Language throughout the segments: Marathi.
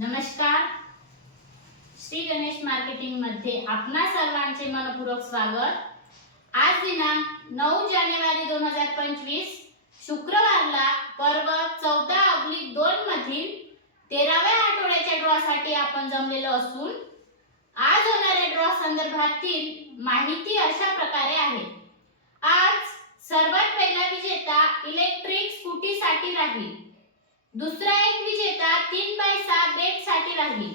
नमस्कार. श्री गणेश मार्केटिंगमध्ये आपणा सर्वांचे मनपूर्वक स्वागत. आज दिनांक नऊ जानेवारी दोन हजार पंचवीस शुक्रवारला पर्व चौदा अब्लिक दोन मधील तेराव्या आठवड्याच्या ड्रॉसाठी आपण जमलेलो असून आज होणाऱ्या ड्रॉ संदर्भातील माहिती अशा प्रकारे आहे. आज सर्वात पहिला विजेता इलेक्ट्रिक स्कूटीसाठी राहील. दुसरा एक विजेता तीन बाय सहा बेटसाठी राहील.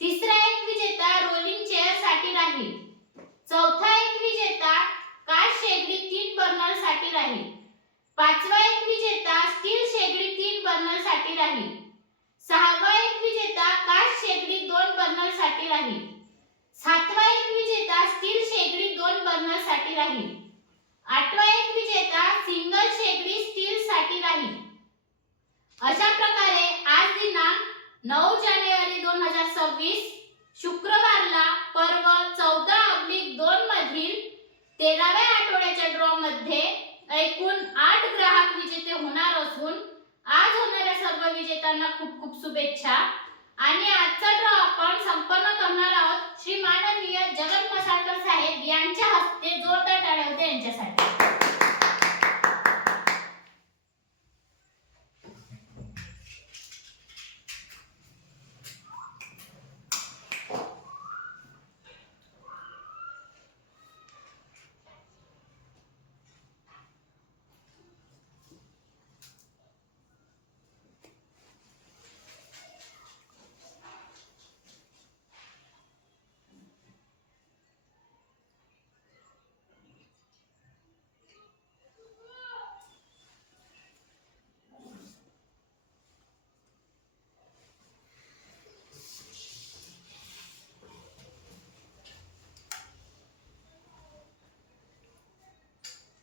तिसरा एक विजेता रोलिंग चेअरसाठी राहील. चौथा एक विजेता काच शेगडी तीन बर्नरसाठी राहील. पाचवा एक विजेता स्टील शेगडी तीन बर्नरसाठी राहील. सहावा एक विजेता काच शेगडी दोन बर्नरसाठी राहील. सातवा एक विजेता स्टील शेगडी दोन बर्नरसाठी राहील. आठवा एक विजेता सिंगल शेगडी स्टील साठी राहील. अशा प्रकारे आज दिनांक नऊ जानेवारी दोन हजार सव्वीस शुक्रवारला पर्व चौदा अब्लिक दोन मधील तेराव्या आठवड्याच्या ड्रॉ मध्ये एकूण आठ ग्राहक विजेते होणार असून आज होणाऱ्या सर्व विजेत्यांना खूप खूप शुभेच्छा. आणि आजचा ड्रॉ आपण संपन्न करणार आहोत श्री माननीय जगन मसाळकर साहेब यांच्या हस्ते जोरदार टाळ्या होत्या यांच्यासाठी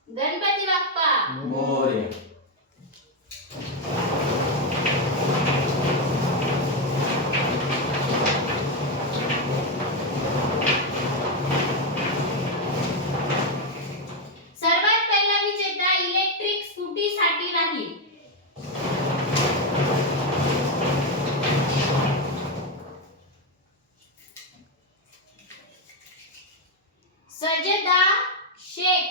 गणपती बाप्पा मोरया सर्वात पहिला विजेता इलेक्ट्रिक स्कूटी साठी राहील सजदा शेख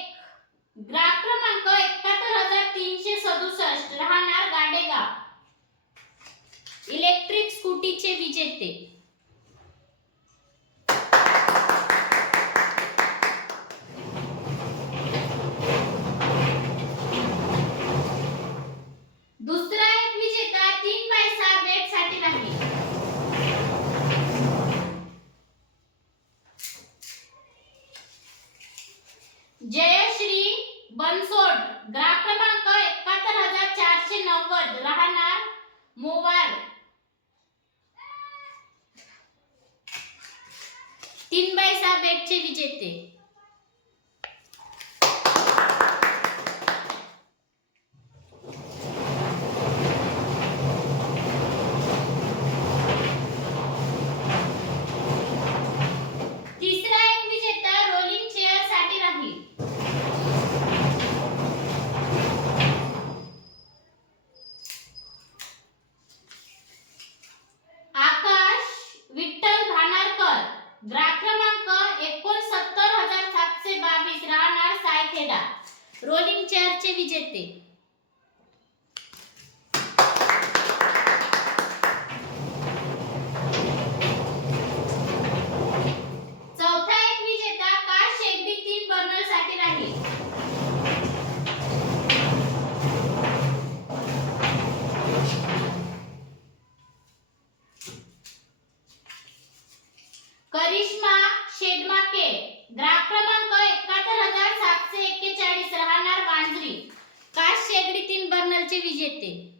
ग्राहक क्रमांक एकाहत्तर हजार तीनशे सदुसष्ट राहणार गाडेगाव इलेक्ट्रिक स्कूटीचे विजेते. दुसरा एक विजेता तीन बाय बेटसाठी राहील जयश्री बनसोड ग्राहक क्रमांक एकाहत्तर हजार चारशे नव्वद राहणार मोवाड तीन बाय सहा बॅटचे विजेते तिसरा एक विजेता रोलिंग चेअरसाठी राहील आकाश विठ्ठल भानारकर ग्राहक क्रमांक एकोणसत्तर हजार सातशे बावीस राहणार सायखेडा. रोलिंग चेअरचे विजेते चौथा एक विजेता काच शेगडी तीन बर्नरसाठी राहील करिश्मा शेडमाके ग्राहक क्रमांक एकाहत्तर हजार सातशे एक्केचाळीस राहणार मांजरी. काश शेगडी तीन बर्नरचे विजेते.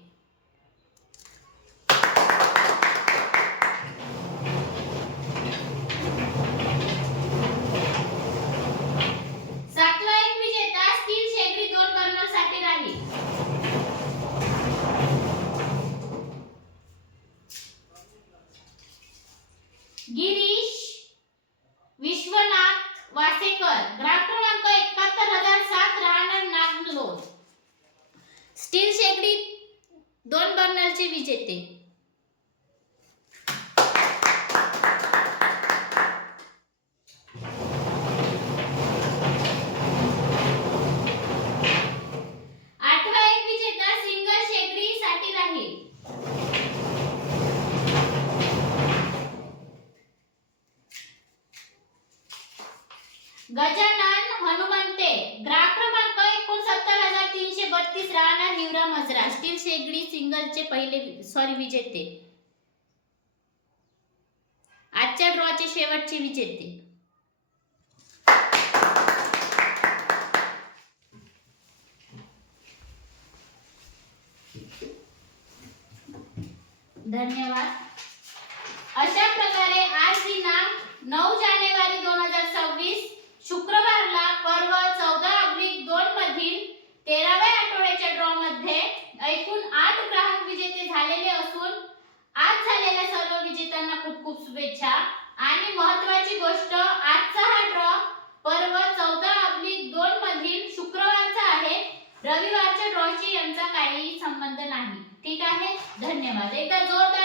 giriş. गजानन हनुमंते ग्राहक क्रमांक एकोणसत्तर हजार तीनशे बत्तीस राहणार हिवरा मजरा स्टील शेगडी सिंगलचे पहिले सॉरी विजेते. आजच्या ड्रॉचे शेवटचे विजेते. धन्यवाद. अशा प्रकारे आज दिनांक नऊ जानेवारी शुक्रवारला पर्व चौदा अब्लिक दोन मधील तेराव्या आठवड्याच्या ड्रॉ मध्ये एकूण आठ ग्राहक विजेते झालेले असून आज झालेल्या सर्व विजेत्यांना खूप खूप शुभेच्छा. आणि महत्वाची गोष्ट आजचा हा ड्रॉ पर्व चौदा अब्लिक दोन मधील शुक्रवारचा आहे. रविवारच्या ड्रॉशी यांचा काही संबंध नाही. ठीक आहे? धन्यवाद. एकदा जोरदार